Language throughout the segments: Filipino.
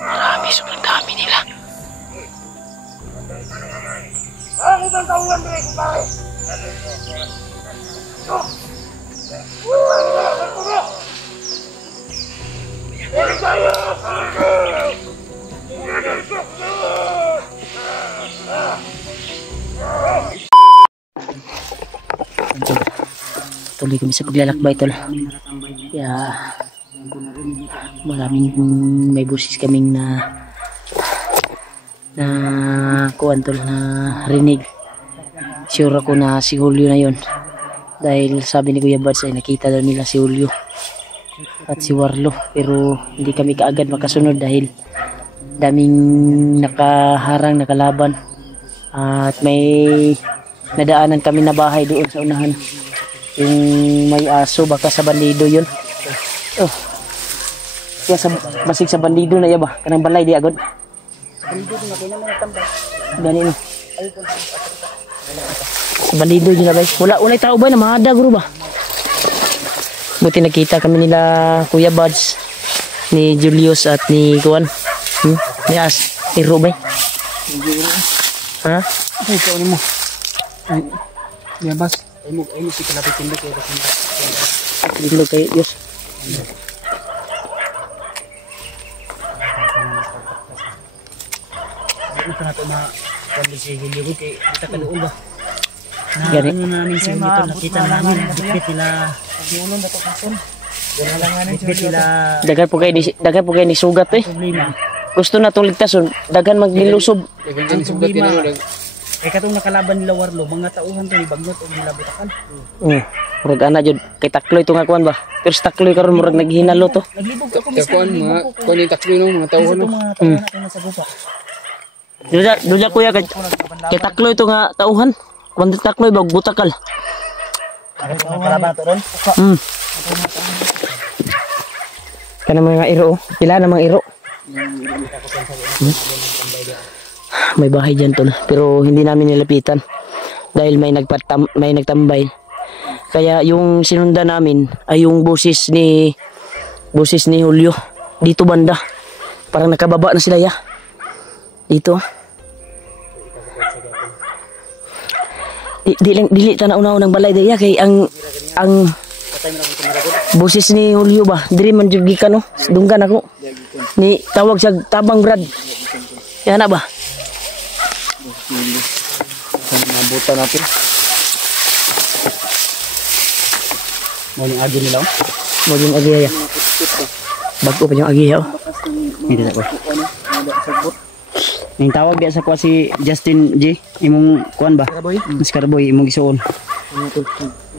Marami, sobrang dami nila. Tuloy kami sa paglalakbay tol. Maraming may busis kaming na kuwan tol, na rinig. Sure ako na si Julio na yon, dahil sabi ni Kuya Bads ay nakita daw nila si Julio at si Warlo, pero hindi kami kaagad makasunod dahil daming nakaharang, nakalaban, at may nadaanan kami na bahay doon sa unahan, yung may aso, baka sa bandido yun. Kaya basig sa bandido na iya ba kanang balay di agad gani no sa bandido yun na ba, wala tao ba na mahada guro ba. Buti nakita kami nila Kuya Bads, ni Julius at ni Kuan, ni Iro ba ha ay ikaw ni mo ay Kuya Bads ay mo si kalapit tindak kaya kasi kay Diyos. Ito na ito na kondisi Julio ko kay kita ka doon ba ano namin si Julio ito nakita namin bitbit nila pag-iulong dato kason bitbit nila dagan po kayo ni sugat gusto na itong ligtason dagan magnilusob dagan sugat nila katong nakalaban nila Warlo mga tauhan to ibagnot o nila butakan murag ana jud kay takloy ito nga kuan ba pero sa takloy karon murag naghinalo to naglibog ako kuan ni takloy no mga tauhan sa gupa. Duja kuya kay takloy ito nga tauhan. Kundi takloy bag butakal. Kalaban to ron. Kana mga iro, pila na mga iro. May bahay diyan tol, pero hindi namin nilapitan dahil may nagtambay. Kaya yung sinunda namin ay yung boses ni Julio dito banda. Parang nakababa na sila ya. Dito. Dili ta na una-unang balay daya kay ang boses ni Julio ba diri man jud gikan no dunggan ako ni tawag siya tabang Brad ya na ba nabutan natin mo yung agi nila mo yung agi ya bago pa yung agi ya hindi na ko yung tawag dia sa kuha si Justin J imong kuan ba Scaraboy imong gisuon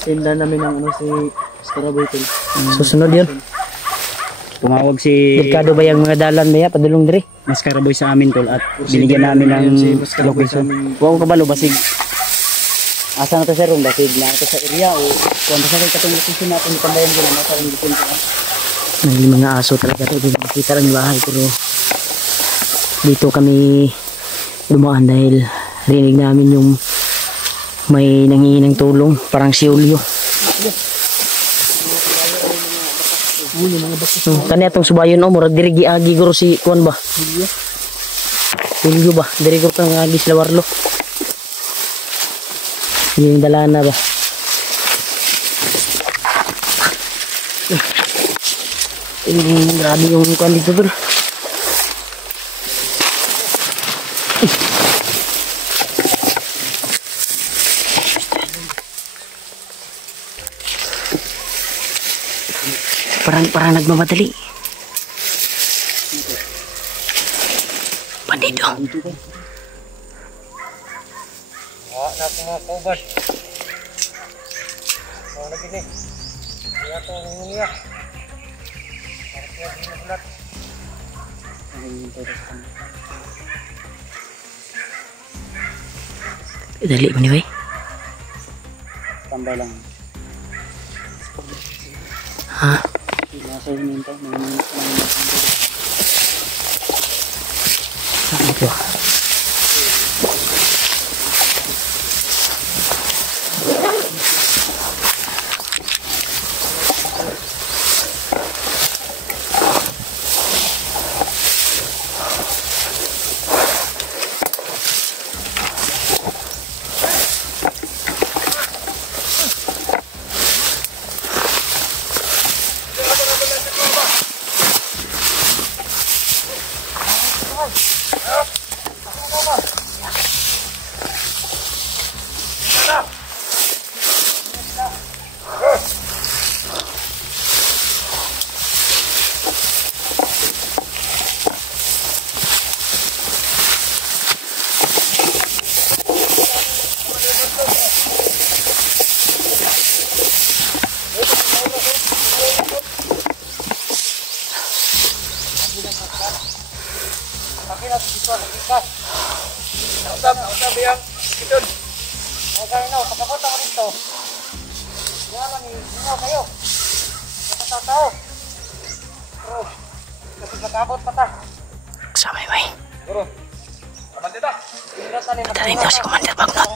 sinda namin ng si Scaraboy tol susunod yun tumawag si delikado ba yung mga dalan ba ya padulong diri Scaraboy sa amin tol at binigyan namin ng location wa ko kabalo basig asa na to sa room basig na to sa area o kuan sa kay katong location natin pandayon gina na parang dipon ko may mga aso talaga to kita lang bahay pero dito kami dumaan dahil rinig namin yung may nanghihingi ng tulong parang si Julio. Kani atong subayon murag diri giagi guro si kuan ba Julio ba diri guro kang agi sila Warlo yung dalana ba grabe yung kuan dito dun. Parang nagmamadali. Bandido. nato mga kauban mga lagi ni kaya ito ang niya Dali mo ni bay. Tambay lang. Ha? Nasa hinintay. Saan ito? Sama bay. Tataling daw si Commander Bagnot.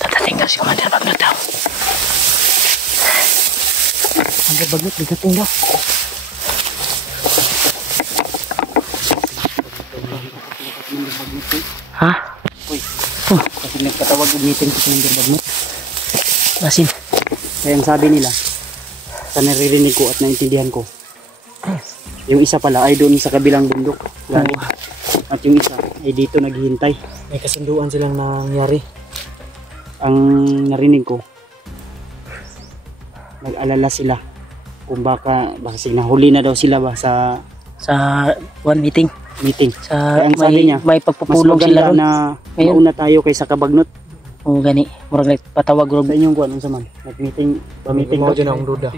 Tataling daw si Commander Bagnot daw. Commander Bagnot, bigating daw. Ha? Uy, kasi nagpatawag ng meeting sa Commander Bagnot. Basin. Kaya ang sabi nila, sa naririnig ko at naintindihan ko, yung isa pala ay doon sa kabilang bundok. Galing. At yung isa ay dito naghihintay. May kasunduan silang nangyari. Ang narinig ko, nag-alala sila kung baka nahuli na daw sila ba sa one meeting. Sa kaya ang sabi niya, may mas pagpupulong maganda sila ron. na Ngayon? mauna tayo kaysa Kabagnot. Oo gani. Murag nagpatawag ron. Sa inyong kuwan, unsa man? Nag-meeting Mo daw. dyan ang duda.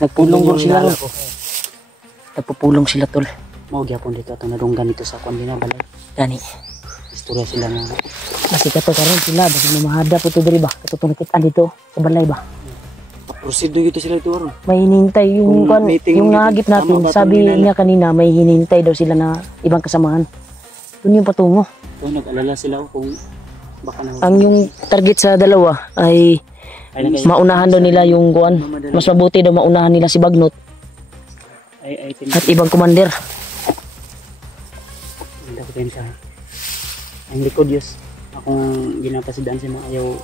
Nagpulong ron sila ron. Nagpupulong sila tol. Mao gyapon dito atong nadunggan dito sa kuwan balay. Gani. Istorya sila nga. Kasi kato karon sila basi mamahada po to diri ba. Katutunikitan dito sa balay ba. Proceed dito sila ito ron. May hinihintay yung Kung meeting yung ulit, nahagip natin. tama ba Sabi itong niya kanina may hinihintay daw sila na ibang kasamahan. Doon yung patungo. So nag-alala sila kung baka na Ang yung target sa dalawa ay maunahan daw nila yung kuan. Mas mabuti daw maunahan nila si Bagnot ay at ibang commander. Hindi ko sa ang likod Diyos. Akong ginapasidaan sa mga ayaw.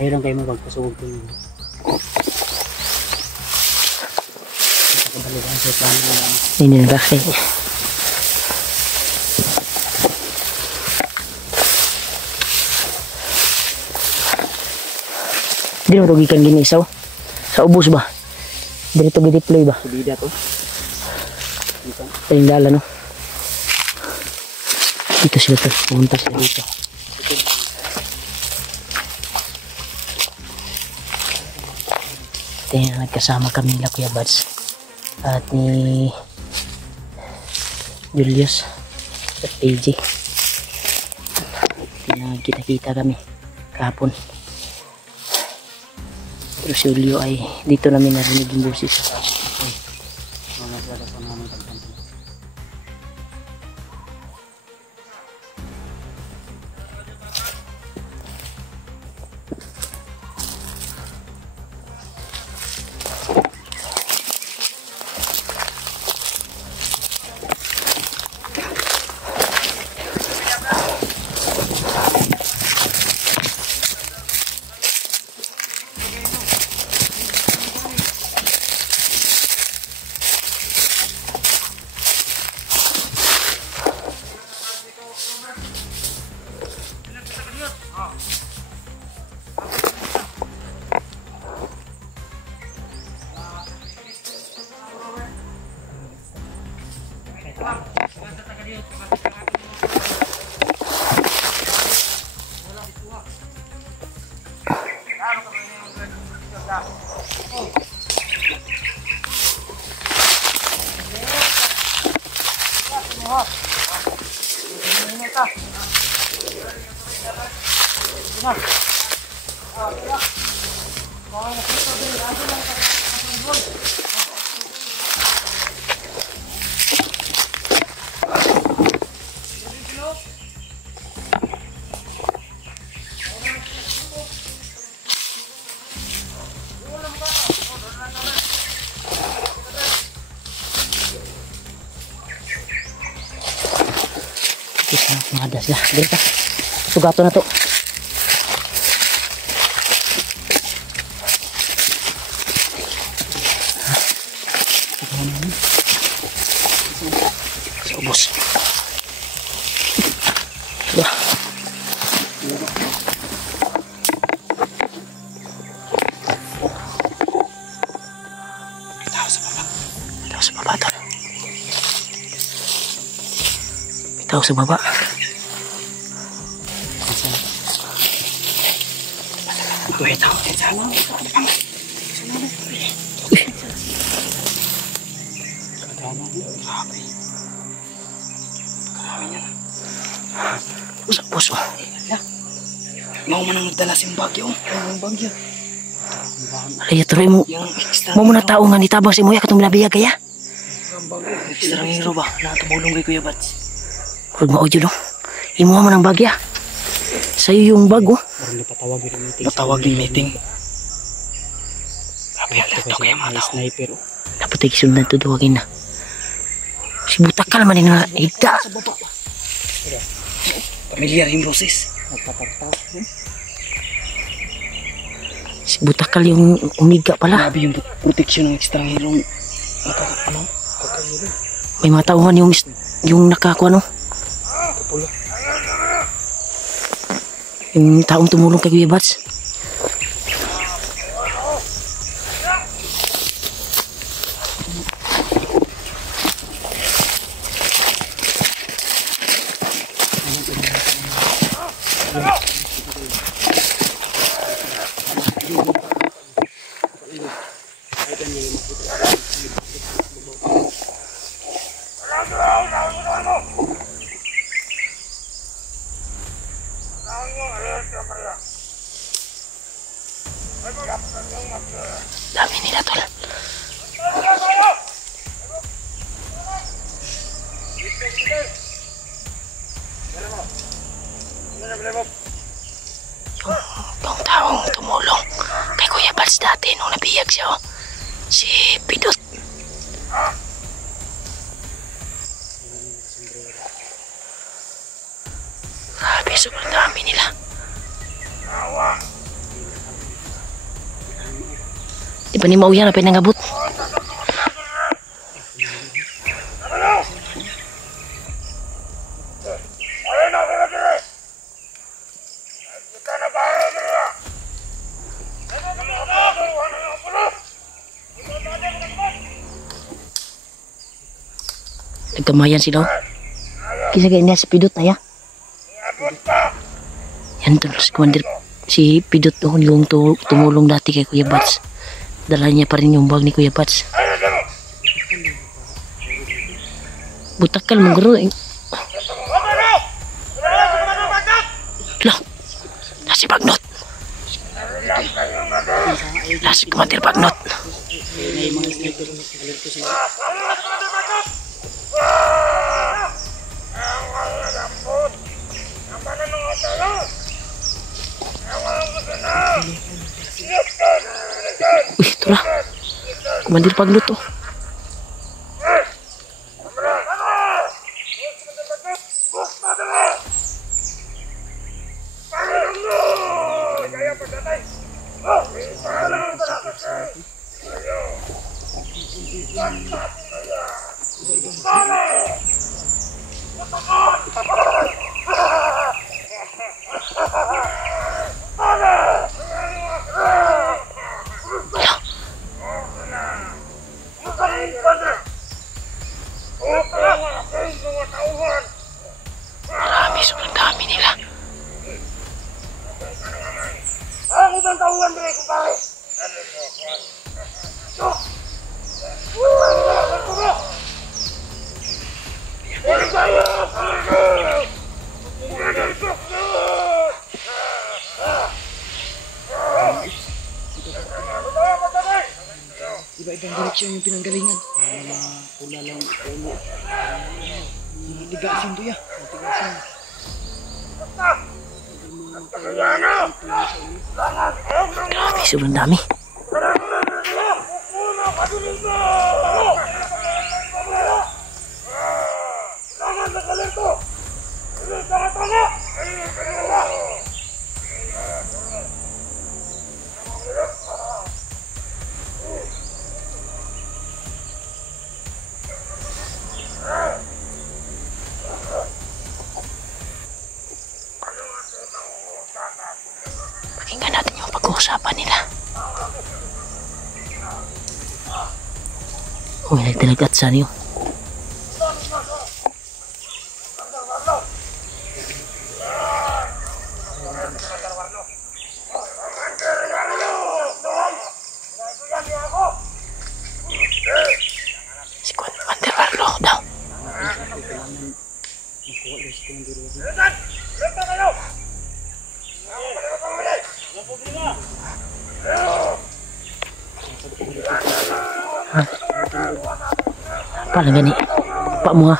Ayaw lang kayo magpasugod ko yun. Nakabalikan sa plano nila. Ini na kasi. Di mo ito gikan ginisaw? Sa ubos ba? Dito gideploy ba? Subida to. Sa dala no? Dito sila to. Pumunta sila dito. Tingnan nagkasama kami nila Kuya Bads at ni Julius at PJ. Kita kami kahapon. Pero si Julio ay dito namin narinig yung boses. Mga das lah, dito. Sugato na to. Ubos. Wah. Bitaw sa baba. Bitaw sa baba tol. Bitaw sa baba. Bitaw sa baba. Usap puso. Mau man ang nagdala siyang bagyo. Ang bagyo. Ay, tuloy mo. Mau mo na tao nga nitabang si Moya katong binabiyag kaya? Extra hero ba? Nakatubulong kay Kuya Bats. Huwag maudyo no. Imuha mo ng bagya. Sa'yo yung bago. Patawag yung meeting. Sabi ang lato kaya mga tao. Dapat ay kisundan ito duwagin na. Si Butakal man din na higda. Pamilyar yung proses. Si Butakal yung umiga pala. Grabe yung proteksyon ng ekstranghero. Ano? May mga tauhan yung nakakuha no? Yung taong tumulong kay Kuya Bats. Dami nila tol. Yung taong tumulong kay Kuya Bats dati nung nabiyag siya oh. Si Pidot. Grabe, sobrang dami nila. Di ba ni Mauya na pinangabot? Nagkamayan sila. Kisa kaya niya si Pidot na ya. Yan tol, si Commander, si Pidot doon yung tumulong dati kay Kuya Bats. Dala niya pa rin yung bag ni Kuya Bats. Butakal mong garo eh. Lah, nasi Bagnot. Nasi Commander Bagnot. Wih, itulah Commander Bagnot tuh. direksyon yung pinanggalingan. Mga pula lang ulo. Ligasin to ya. Ligasin. Grabe, sobrang dami. Pakinggan natin yung pag-uusapan nila. Uy, nagtalagat sa niyo. Si Commander Warlo daw. Paano gani? Pak mo nga.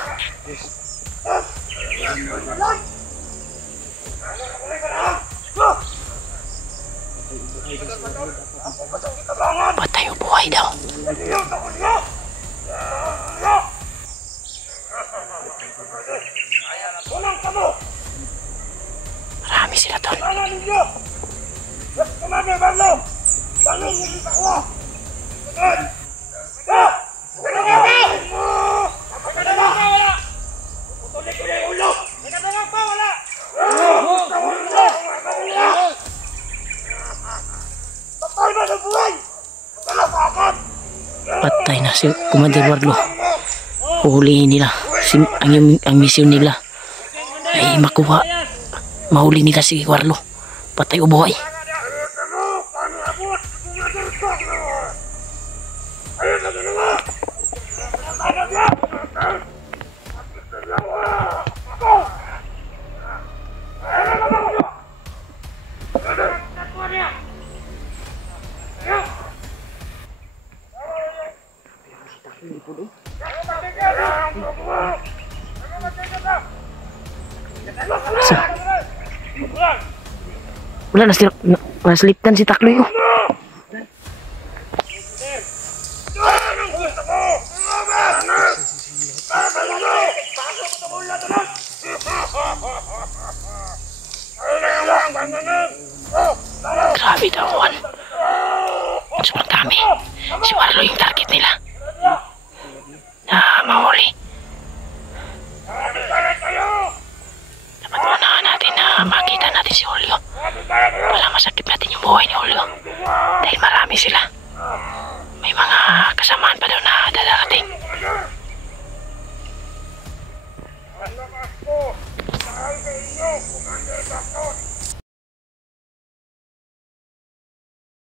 Patay o buhay daw. Marami sila doon. Patay na si Commander Warlo. Uhulihin nila. Ang misyon nila ay makuha. Mahuli nila si Warlo. Patay o buhay. Wala nasliptan si Takloy ko. Grabe daw, Juan. Sobrang dami. Si Warlo yung target nila. Na mahuli. Dapat manahan natin na makita natin si Julio. Wala masakit natin yung buhay ni Julio. Dahil marami sila. May mga kasamaan pa daw na